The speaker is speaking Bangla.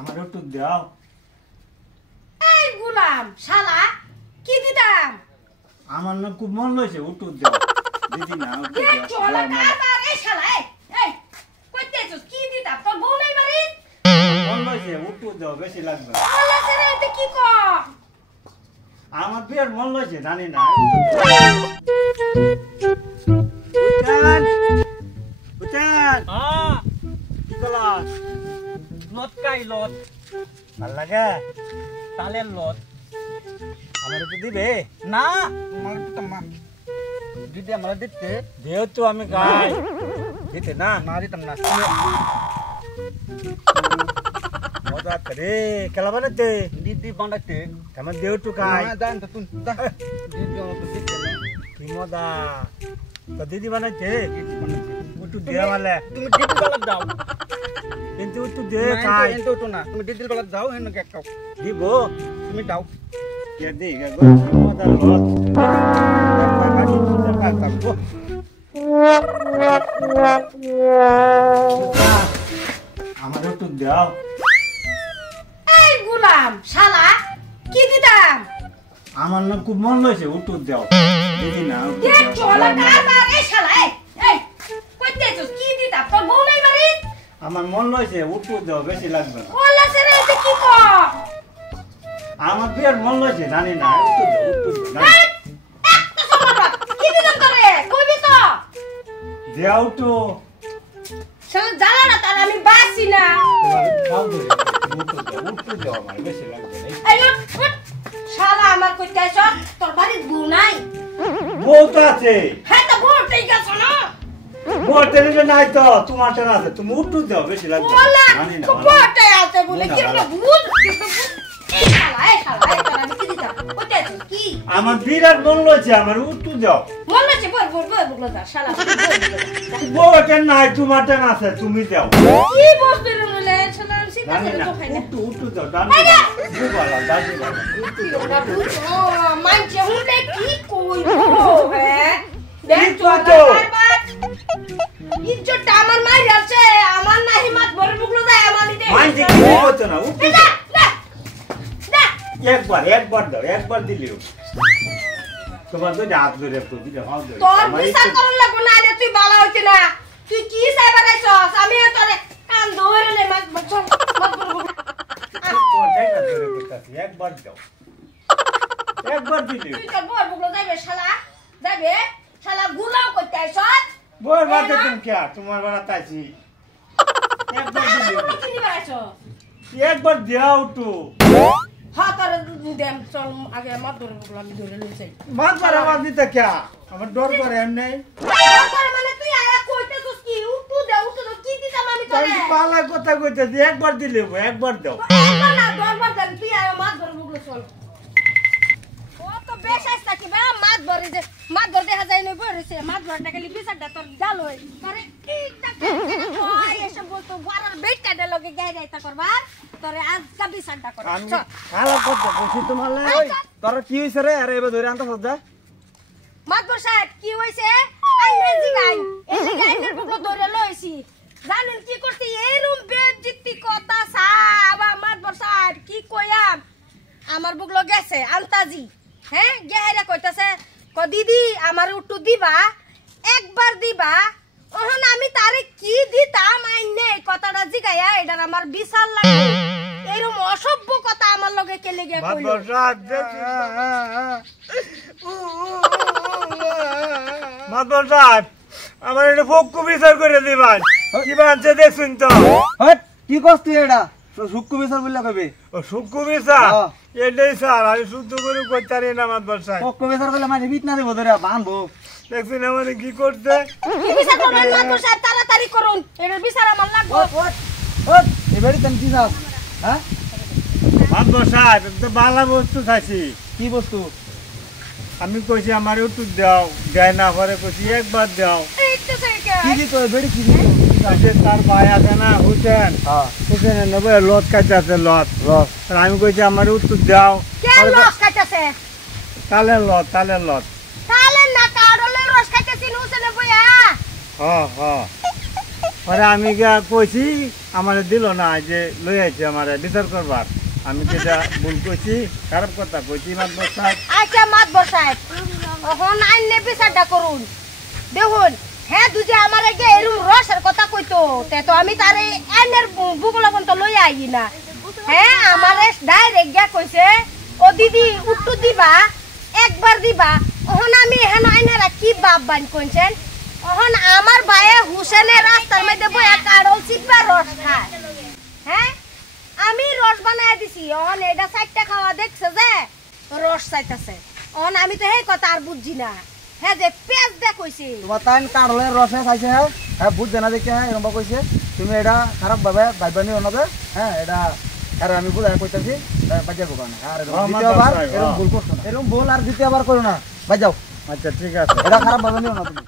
আমার একটু দাও। এই গুলাম শালা কি দিতাম? আমার না খুব মন লইছে, একটু দাও। দিদি না একটু এই দাও। চলা কার এই শালা এই কইতেছস কি দিতাম? তোর বউ নাই বাড়ি? মন লইছে, একটু দাও, বেশি লাগবে। আল্লাহ রে এটা কি ক? আমার বিয়ের মন লইছে, জানি না। উঠান উঠান। হ্যাঁ কি করলাম? লত কাই লত ভাল লাগে? তালের লত আমার একটু দিবে? না আমার তো মা দিদি আমরা দিতে যেহেতু আমি গাই দিতে না না দিতাম না মজা করে খেলা বানাতে দিদি বানাতে আমার দেহটু খাই জান তো তুই দিদি আমার তো দিতে না কি মজা তো দিদি বানাইছে দিদি বানাতে একটু দেওয়া বলে তুমি দিদি বেলা দাও কিন্তু একটু দে খাই এন্টো তো না তুমি দিদি বেলা দাও হেন কে খাও দিব তুমি দাও কে দে গো মজা লট বাকি মজা পাতাম আমার একটু দাও। এই গুলাম শালা কি দিতাম? আমার না খুব মন লইছে, একটু দাও। দিদি না একটু এই দাও। চলা কার এই শালা এই কইতেছস কি দিতাম? তোর বউ নাই বাড়ি? আমার মন লইছে, একটু দাও, বেশি লাগবে না। আল্লাহ রে এটা কি ক? আমার বিয়ের মন লইছে, জানি না। একটু দাও, একটু দাও। এই একটা সময় কি দিতাম তোরে? কইবি তো? দেও তো শালা জানা না তার আমি বাসি না। খাও ধরে একটু দাও আমার বেশি লাগবে না। এই উঠ শালা আমার কইতেছ তোর বাড়ির বউ নাই? বউ তো আছে, হ্যাঁ তো বউ ঠিক আছে না? বউ টেলিভিশন নাই তো, তোমার টেন আছে, তুমি একটু দাও, বেশি লাগবে না। বলা জানি না, তো বউটা আছে বলে কি না, ভুল এই শালা তোর আমি কি দিতাম? কইতেছ কি? আমার বিরাট মন লইছে, আমার একটু দাও। মনে হচ্ছে বল বল যা শালা বউ টেন নাই, তোমার টেন আছে, তুমি দাও। কি বস্তু রলে শালা সিধা জানি করে না, তো খাই না। একটু দাও, দাঁড়িয়ে দাও। বউ ভালো, দাঁড়িয়ে দাও। ওটা বুঝো মানছে হুলে কি কইবো হ্যাঁ দেখ কি চলা কইতো? কারবার ইজ্জতটা আমার মাই আছে আমার না হিম্মত বড় মুখলো যায় আমার দিতে মাইন্ডে কি হতো না, একটু না দাও। না না একবার দাও, একবার দিলেও। তোমার তো হাত ধরে একটু দিলে ভালো ধরে। তোর আমার বিচার একটু- করন লাগবো না রে তুই বালা হইতে না তুই কি চাইবার আইছস আমি তোরে কান ধরে নে মাছ বছর মাছ বড় তোমার জায়গা ধরে বলতাছি, একবার দাও। একবার দিলেও। তুই তোর বড় মুখলো যাইবে শালা গুলাম করতে আইছস বউয়ের বাড়িতে তুমি কে? তোমার বাড়াতে আছি। একবার দিলেও। কি নিবার আইছস একবার দাও তো। হ্যাঁ তোর দেম চল আগে মাছ ধরে মুখলো আমি ধরে লইছি মাছ মারা মাছ দিতে কে? আমার ডর করে এমনি। মানে তুই আয়া কইতেছস কি উঠু দে কি দিতাম আমি তাই তোরে পালা কথা কইতেছি, একবার দিলেও, একবার দাও। একবার না দরবার দেন তুই আয়া মাছ ধরে মুখলো চল ও তো বেশ আইছা কি বা মাছ ধরে যে মাছ ধরে দেখা যায় নই বই রইছে মাছ ধরটা খালি বিচারটা তোর গাল হই তোরে কি টাকা ওই এসব বলতো বারার বেটটা লগে গায় যাইতা করবার তোরে আজ কা বিচারটা কর আমি খালা করতে বসি তোমার লাগে। ওই তোর কি হইছে রে আরে এবার ধরে আনতে সজ্জা মাতবর সাহেব কি হইছে আই নেজি গাই এই গাইনের বুকলো ধরে লইছি জানেন কি করতে এই রুম বেজিতি কথা সাবা মাতবর সাহেব কি কইয়াম আমার বুকলো গেছে আন্তাজি হ্যাঁ গেহাইরা কইতাছে ক দিদি আমার উট্টু দিবা একবার দিবা ওহন আমি তারে কি দিতাম আইনে কথাটা জিগাইয়া এটার আমার বিশাল লাগে এরকম অসভ্য কথা আমার লগে কেলে গিয়া ভাত কইলো বসা মাতবর সাহেব, আমার এটা পক্ষ বিচার করে দিবান। কি বানছে দেখছুন তো? হট কি কষ্ট এটা সুক্কু বিচার বললা কবে ও সূক্ষ্ম বিচার? হ্যাঁ। এটাই স্যার, আমি শুদ্ধ করে করতে পারি না মাতবর সাহেব। পক্ক বিচার করলে মানে বিট না দেবো ধরে বানবো দেখছুন আমাদের কি করছে? কি বিচার করবেন মাতবর সাহেব তাড়াতাড়ি করুন এটার বিচার আমার লাগবে হট এবারে তেন কি যাস হ্যাঁ মাতবর সাহেব, একটা বালা বস্তু খাইছি। কি বস্তু আমি কইছি আমার উত্তর দাও, দেয় না পরে কইছি একবার দাও। এই তো থেকে কি দিত বেড়ি কি দিত ওই যে তার ভাই আছে না হুসেন, হ্যাঁ হুসেনের নেবে লত খাইতে আছে লত। রস আর আমি কইছি আমার উত্তর দাও, কে লস খাইতেছে তালের লত, তালের লত। তাহলে না কারলে রস খাইতেছি নুসেনে বইয়া হ্যাঁ হ্যাঁ পরে আমি গিয়া কইছি আমার দিল না যে লই আইছে আমার বিচার করবার আমি যেটা ভুল কইছি খারাপ কথা কইছি মাতবর সাহেব আচ্ছা মাতবর সাহেব এখন আইনে বিচারটা করুন দেখুন হ্যাঁ দুজে আমার আগে এরম রসের কথা কইতো তে তো আমি তারে আইনের বুকলা পর্যন্ত লই আই না হ্যাঁ আমারে ডাইরেক্ট গিয়া কইছে ও দিদি উত্তর দিবা একবার দিবা এখন আমি এখন আইনারা কি বাপ বান কইছেন এখন আমার ভাইয়ে হুসেনের রাস্তার মধ্যে বইয়া কারল চিপা রস খায় হ্যাঁ আমি রস বানায় দিছি এখন এটা 4টা খাওয়া দেখছে যে রস চাইতাছে এখন আমি তো এই কথা আর বুঝছি না হ্যাঁ যে পেঁয়াজ দে কইছি তোমার তাই কারলের রসে খাইছে হ্যাঁ হ্যাঁ বুঝছে না দেখে হ্যাঁ এরকম কইছে তুমি এটা খারাপ ভাবে ভাইবানি অনবে হ্যাঁ এটা আর আমি বুঝাই কইতাছি বাজার দোকানে আর দ্বিতীয়বার এরকম ভুল করছো না এরকম ভুল আর দ্বিতীয়বার করো না বাজাও আচ্ছা ঠিক আছে এটা খারাপ ভাবে নিও না তুমি